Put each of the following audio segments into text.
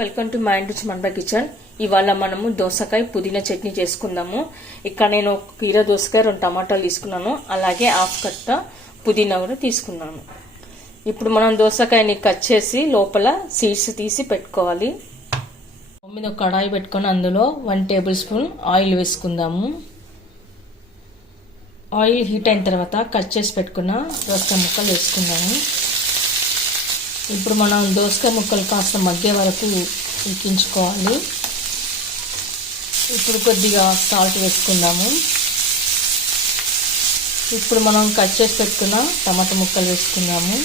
Welcome to my ఇంటి మండ kitchen ఇవాళ మనము దోసకాయ పుదీనా చట్నీ చేసుకుందాము. ఇక్కడ నేను ఒక కీర దోసకాయ రెండు టమాటాలు తీసుకున్నాను. అలాగే హాఫ్ కట్ట పుదీనా కూడా తీసుకున్నాను. ఇప్పుడు మనం దోసకాయని కట్ చేసి లోపల సీడ్స్ తీసి పెట్టుకోవాలి. మీద కడాయి పెట్టుకొని అందులో వన్ టేబుల్ స్పూన్ ఆయిల్ వేసుకుందాము. ఆయిల్ హీట్ అయిన తర్వాత కట్ చేసి పెట్టుకున్న దోసకాయ ముక్కలు వేసుకుందాము. ఇప్పుడు మనం దోసకాయ ముక్కలు కాస్త మగ్గే వరకు ఉడికించుకోవాలి. ఇప్పుడు కొద్దిగా సాల్ట్ వేసుకుందాము. ఇప్పుడు మనం కట్ చేసి పెట్టుకున్న టమాటా ముక్కలు వేసుకుందాము.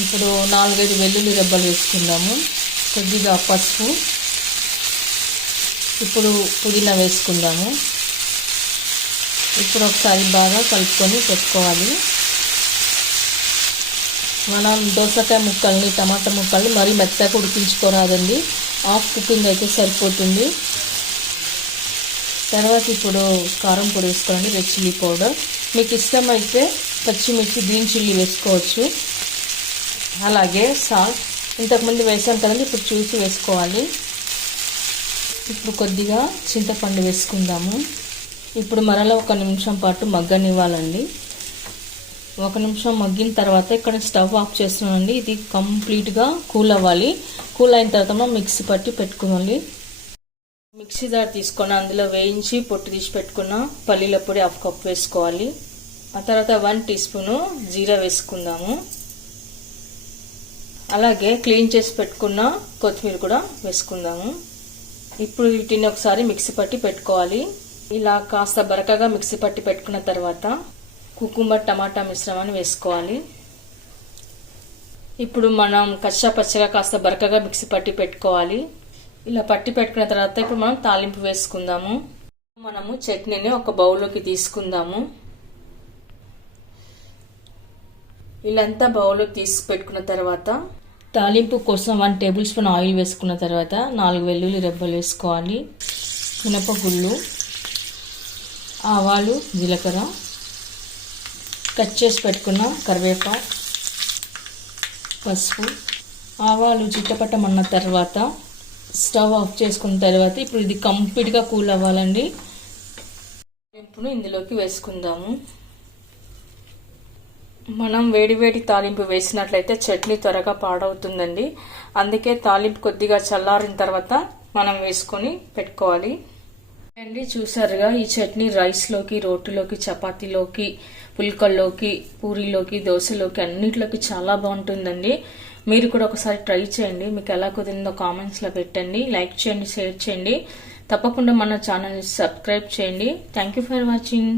ఇప్పుడు నాలుగైదు వెల్లుల్లి రెబ్బలు వేసుకుందాము. కొద్దిగా పసుపు. ఇప్పుడు పుదీనా వేసుకుందాము. ఇప్పుడు ఒకసారి బాగా కలుపుకొని పెట్టుకోవాలి. మనం దోసకాయ ముక్కల్ని టమాటా ముక్కల్ని మరీ మెత్తగా ఉడికించుకోరాదండి. హాఫ్ కుకింగ్ అయితే సరిపోతుంది. తర్వాత ఇప్పుడు కారం పొడి వేసుకోండి రెడ్ చిల్లీ పౌడర్. మీకు ఇష్టమైతే పచ్చిమిర్చి గ్రీన్ చిల్లీ వేసుకోవచ్చు. అలాగే సాల్ట్. ఇంతకుముందు వేసాం కదండి ఇప్పుడు చూసి వేసుకోవాలి. ఇప్పుడు కొద్దిగా చింతపండు వేసుకుందాము. ఇప్పుడు మరలా ఒక నిమిషం పాటు మగ్గనివ్వాలండి. ఒక నిమిషం మగ్గిన తర్వాత ఇక్కడ స్టవ్ ఆఫ్ చేస్తున్నానండి. ఇది కంప్లీట్గా కూల్ అవ్వాలి. కూల్ అయిన తర్వాత మనం మిక్సీ పట్టి పెట్టుకోవాలి. మిక్సీ దారి తీసుకొని అందులో వేయించి పొట్టు తీసి పెట్టుకున్న పల్లీల పొడి హాఫ్ కప్ వేసుకోవాలి. ఆ తర్వాత వన్ టీ స్పూను జీరా వేసుకుందాము. అలాగే క్లీన్ చేసి పెట్టుకున్న కొత్తిమీర కూడా వేసుకుందాము. ఇప్పుడు వీటిని ఒకసారి మిక్సీ పట్టి పెట్టుకోవాలి. ఇలా కాస్త బరకగా మిక్సీ పట్టి పెట్టుకున్న తర్వాత కుకుంబర్ టమాటా మిశ్రమాన్ని వేసుకోవాలి. ఇప్పుడు మనం కచ్చా పచ్చగా కాస్త బరకగా మిక్సీ పట్టి పెట్టుకోవాలి. ఇలా పట్టి పెట్టుకున్న తర్వాత ఇప్పుడు మనం తాలింపు వేసుకుందాము. మనము చట్నీని ఒక బౌల్లోకి తీసుకుందాము. ఇలాంతా బౌల్లోకి తీసి పెట్టుకున్న తర్వాత తాలింపు కోసం వన్ టేబుల్ స్పూన్ ఆయిల్ వేసుకున్న తర్వాత నాలుగు వెల్లుల్లి రెబ్బలు వేసుకోవాలి. మినపగుళ్ళు ఆవాలు జీలకర్ర కట్ చేసి పెట్టుకున్న కరివేపాకు పసుపు ఆవాలు చిట్టపట్టమన్న తర్వాత స్టవ్ ఆఫ్ చేసుకున్న తర్వాత ఇప్పుడు ఇది కంప్లీట్గా కూల్ అవ్వాలండి. తాలింపును ఇందులోకి వేసుకుందాము. మనం వేడివేడి తాలింపు వేసినట్లయితే చట్నీ త్వరగా పాడవుతుందండి. అందుకే తాలింపు కొద్దిగా చల్లారిన తర్వాత మనం వేసుకొని పెట్టుకోవాలి. అండి చూసారుగా ఈ చట్నీ రైస్లోకి రోటీలోకి చపాతీలోకి పుల్కల్లోకి పూరీలోకి దోశలోకి అన్నిటిలోకి చాలా బాగుంటుందండి. మీరు కూడా ఒకసారి ట్రై చేయండి. మీకు ఎలా కుదిరిందో కామెంట్స్లో పెట్టండి. లైక్ చేయండి షేర్ చేయండి. తప్పకుండా మన ఛానల్ని సబ్స్క్రైబ్ చేయండి. Thank you for watching.